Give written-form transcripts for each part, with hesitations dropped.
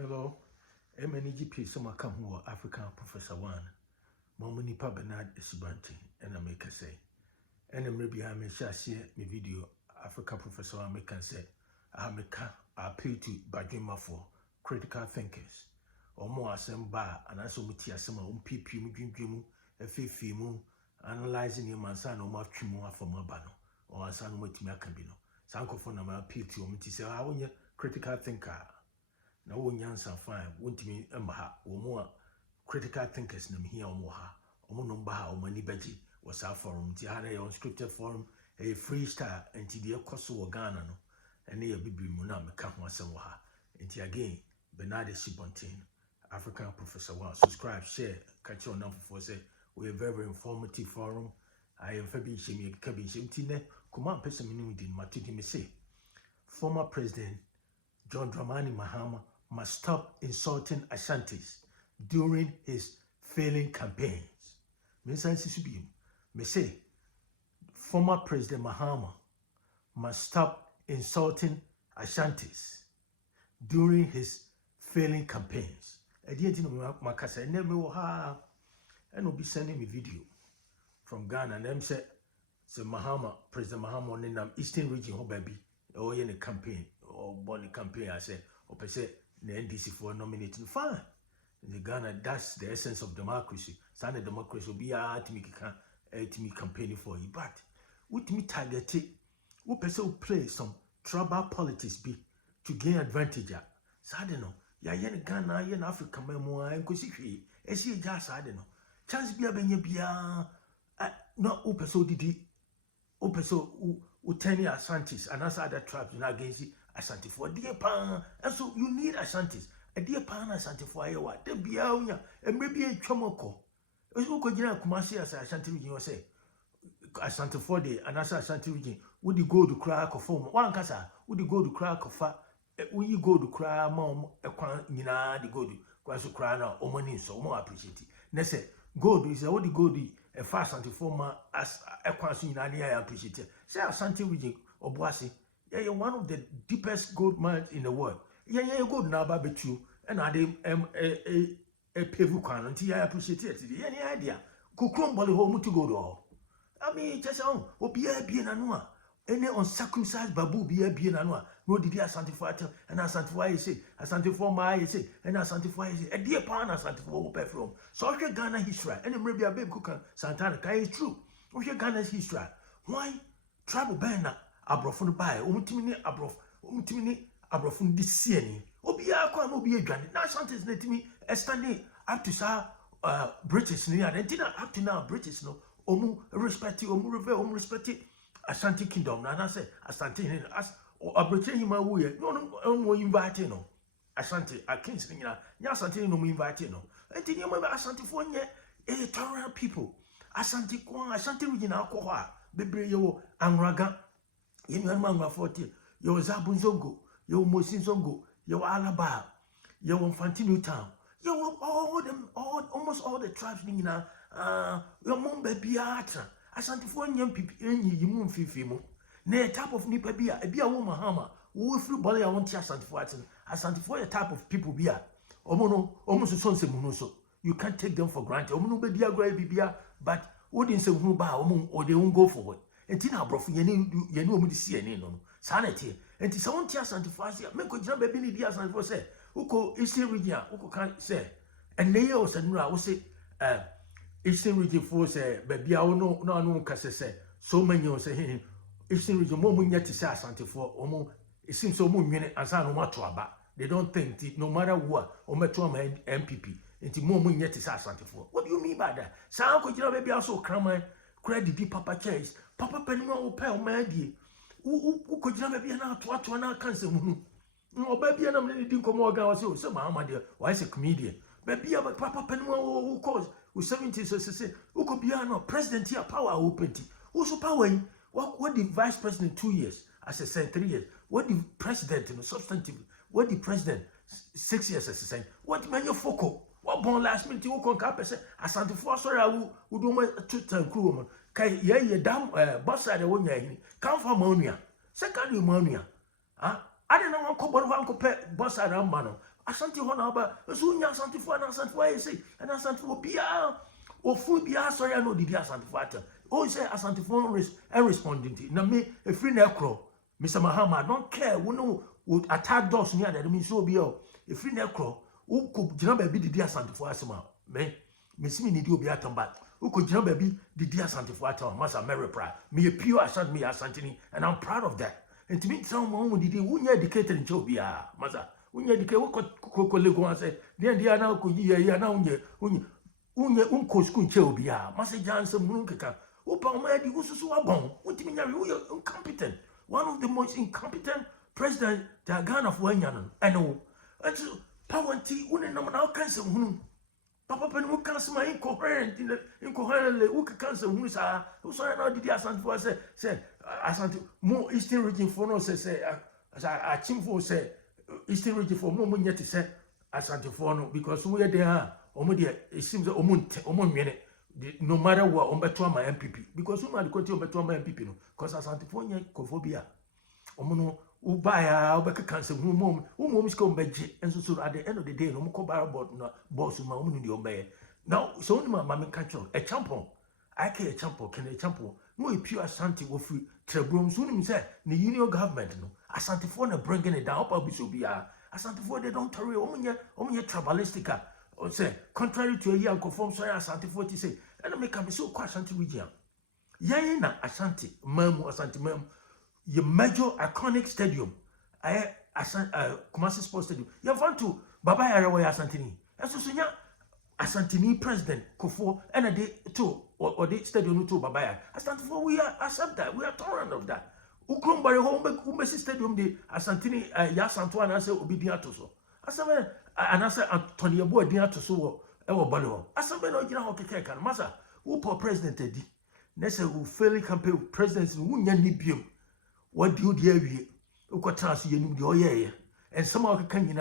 Hello, MNGP Summer come who African Professor One, Momoni Pa Bernard Esibanti, and I make a say. And maybe I may share my video, African Professor One make and say, I appeal to Bajima for critical thinkers. Or more assemble and also mutia some PP dream, a fimu, analyzing your mansan or much more from Mabano, or Ansan Mutimia Cambino. Sanko for my appeal to say, I want you critical thinker. Na wo nyansa fine wontimi emha wo mo critical thinkers nam here omo ha omo no mba ha omo ni baji wo sa forum ti ha na unscripted forum a freestyle enti de ekoso wo Ghana no ene ya bibiri mu na meka ho asem wo ha enti again Bernard Sibontin African Professor One subscribe share catch your number for say we are very informative forum I am fabi shemi ka bi shemti ne kuma pese minu din matudi me say former president John Dramani Mahama must stop insulting Asantes during his failing campaigns. Me say, former President Mahama must stop insulting Asantes during his failing campaigns. I didn't know Makasa, and then will be sending me video from Ghana. And them say Mahama, President Mahama, on the Eastern region, oh baby, or in a campaign. Or born campaign, I said, or per se, the NDC for nominating. Fine. In the Ghana, that's the essence of democracy. Standard democracy will be to me campaigning for you. But with me targeted, who person play some tribal politics be to gain advantage. So I don't know. Ya yen Ghana, yen Africa, memoir, and Kosiki, and see just I don't know. Chance be a benya, not Upeso did Upeso who 10 years Asantes and other tribes against Asante for dear pan, and so you need Asantes. A dear pan Asante for Iowa, the Biaunia, and maybe a chomoko. As you could Kumasi as Asante region say Asante for the and as Asante region, would you go to crack of form? One casa, would you go to crack of fat? Will you go to cry, mom, a quan, Nina, the good, Quasu Crana, or money, so more appreciated. Nesse, gold is a what you go to a fast Asante former as a quasu in I appreciate it. Say Asante region or Boissy. Yeah, you're one of the deepest gold mines in the world. Yeah, you go now, barbecue, and I did a pevucan until I appreciate it. Any idea? Could crumble the home to go to all. I mean, just on, or be a bien anua. Any uncircumcised babu be a bien anua. No, did you Asante for it, and Asante for I say, Asante for my say, and Asante for I say, a dear pan Asante for perfume. So I Ghana history, and maybe a babe cooker, Santana, is true. We Ghana's history. Why? Travel banner. Abrofun buy, umtimini abrofun disieni. Obia kwa no be adwane. Na Asantes let me standing up to sa British ni and up to now British no omu respect respect Asante kingdom na say Asante as abrete hima wo ye no invite no Asante akins ni nya Asante no invite no enti ni ma Asante fo nye territorial people Asante region akọ ho a bebre ye wo anraga you know, man, 40. You was Zabunzongo, you Mosinzongo, you Alaba, you Fantino Town, you almost all the tribes in your mom baby atra. Asante for young people in you moon fifimo. Near type of nipa beer, a beer woman hammer, who through body I want Asante for Asante for a type of people beer. Omono, almost a son munoso. You can't take them for granted. Omono be dear gray beer, but wouldn't say who buy or they won't go for it. And Tina Brofu, you know, me see any no sanity. And it's on Tias and Fasia, make a jump a billy dias and for say, Uko Eastern region, Uko can't say. And Leos and Ra will say, Eastern region for say, baby, I no, Cassa say, so many of say, Eastern region, more yet to say Asante for, or more, it seems so more minute as I know what to about. They don't think no matter what, or Metro MPP, into more yet to say Asante for. What do you mean by that? Sound could you maybe also cram credit Papa Chase. Papa Penma will pay my dear. Who could never be an out to an cancer? No, baby, and I'm didn't come more girls. So, my dear, why is a comedian? Baby, but Papa Penma who calls who 70s, say, who could be no president here, power open. Who's power? What the vice president 2 years? As I said, 3 years. What the president, substantive? What the president 6 years, as I said? What man your focal? What born last minute you can cap say Asante for sorry I would do my 2-time crew. Kay ye damn boss side one ye come from Monia. Second Monia. I don't know one couple boss side man. Asante hona ba so nya Asante fo na Asante fo say and Asante fo bia ofu bia sorry no didi Asante fo atam o say Asante fo responding na me e free na ekro Mr. Mahama, I don't care we no would attack dogs near that mean so be e free na ekro who could jina baby didi Asante fo asema me me need you be atamba who could jina baby didi Asante fo atam masa very proud me a pure Asante me Asante and I'm proud of that. And to me, someone who did it, educated in Chobia, Maza. When you educate, what could go and say, then the now could ye now, unye unko school Chobia, Master Johnson Munkaka, Upama, the Usu Bon, what do you mean? You are incompetent. One of the most incompetent presidents, the Ghana of Wanyan, I know. And so, power tea, wouldn't know now cancel. Papa Penn who cancel my incoherent who can cancel who saw did Asante for say Asante more Eastern region for no say I chimfo say Eastern region for more yet to say Asante for no because we are there it seems minute no matter what on better my MPP because who might continue better my MPP no because Asante for cophobia omono ubaya obeka cancel mom is come beje and so at the end of the day no mo bar board no boss ma omo ni obey now so only my mama control a champion I can a champion can a champion no a pure Asante wo free trebrom so nim say the union government no Asante for na bringing it down up so bia Asante for they don't tarry omo tribalistic or say contrary to a year conform so Asante for to say and make am so quite Asante region yen na Asante mamu Asante mamu your major iconic stadium, Kumasi Sports Stadium. You want to Baba Yarawa Asantini. As so Asantini president Kofo and a day too or the stadium to Baba. Asante for we are accept that we are tolerant of that. Ukrum by home Umesi Stadium the Asantini Yasantuan as obedient to so. Asame and answer Antonio Boy dinner to so ever balo. Asame no gina hockey can massa who poor president Eddie. Nessa who fairly campaign presidency wouldn't need you. What do you dear? Uko trans you know the and some of the can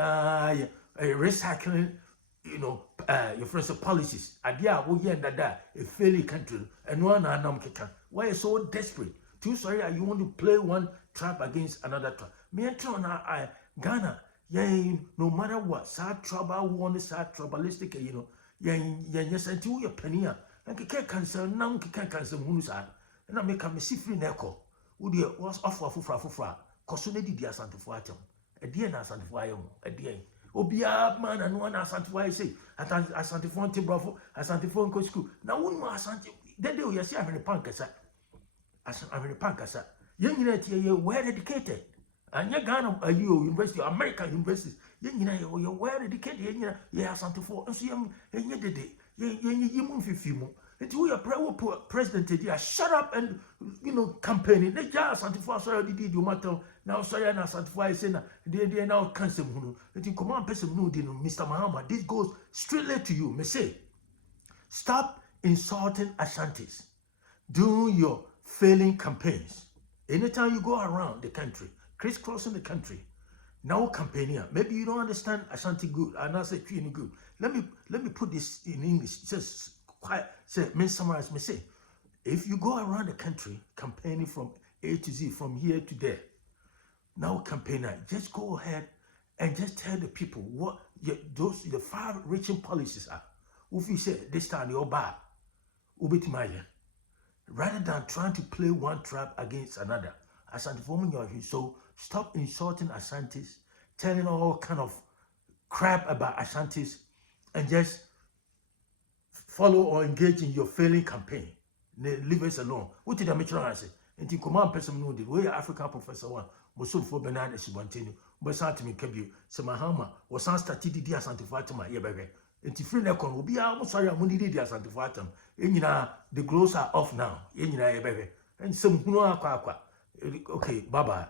recycling, your friends of policies. Adia wo yen that a fairly country and one anam kikan. Why you so desperate? Too sorry you want to play one tribe against another tribe. Me and I Ghana, no matter what, sad trouble one sad tribalistic, yes until your penny and can cancel now can cancel munusa and I make a missy free neko. Udi was off fufra kosune di Asante fo atem e die na Asante fo ayem e die obia man and one Asante fo say Asante fo nti brofo Asante fo nko school na wonu Asante de o yesi amene pankasa yen nyina tie ye well educated anya Ghana University American universities yen nyina ye well educated yen nyina ye Asante fo nso yen dede yen yimu fifimu. It's we are president today. Shut up and campaigning. They just Asante for sorry did you matter now. Sorry, and Asante for saying they now cancel. It in command person no Mr. Mahama. This goes straightly to you. Me say, stop insulting Ashantis. Do your failing campaigns. Anytime you go around the country, crisscrossing the country, now campaigning. Maybe you don't understand Ashanti good, and I say Trini good. Let me put this in English. Just quite say, me summarize, me say, if you go around the country campaigning from A to Z, from here to there, now campaigner, just go ahead and just tell the people what the far-reaching policies are. If you say this time you're bad, rather than trying to play one tribe against another, Asante forming your so stop insulting Asantis, telling all kind of crap about Asantis, and just follow or engage in your failing campaign. Leave us alone. What did I make sure I say? And the command person know the way African professor one was so for Bernard Shibantino, but Santi Kebu, Samahama, was San Statidi Asante Fatima, ye baby. And the free necon will be almost sorry, I'm only Asante Fatima. And the glows are off now. And baby. And some okay, bye bye.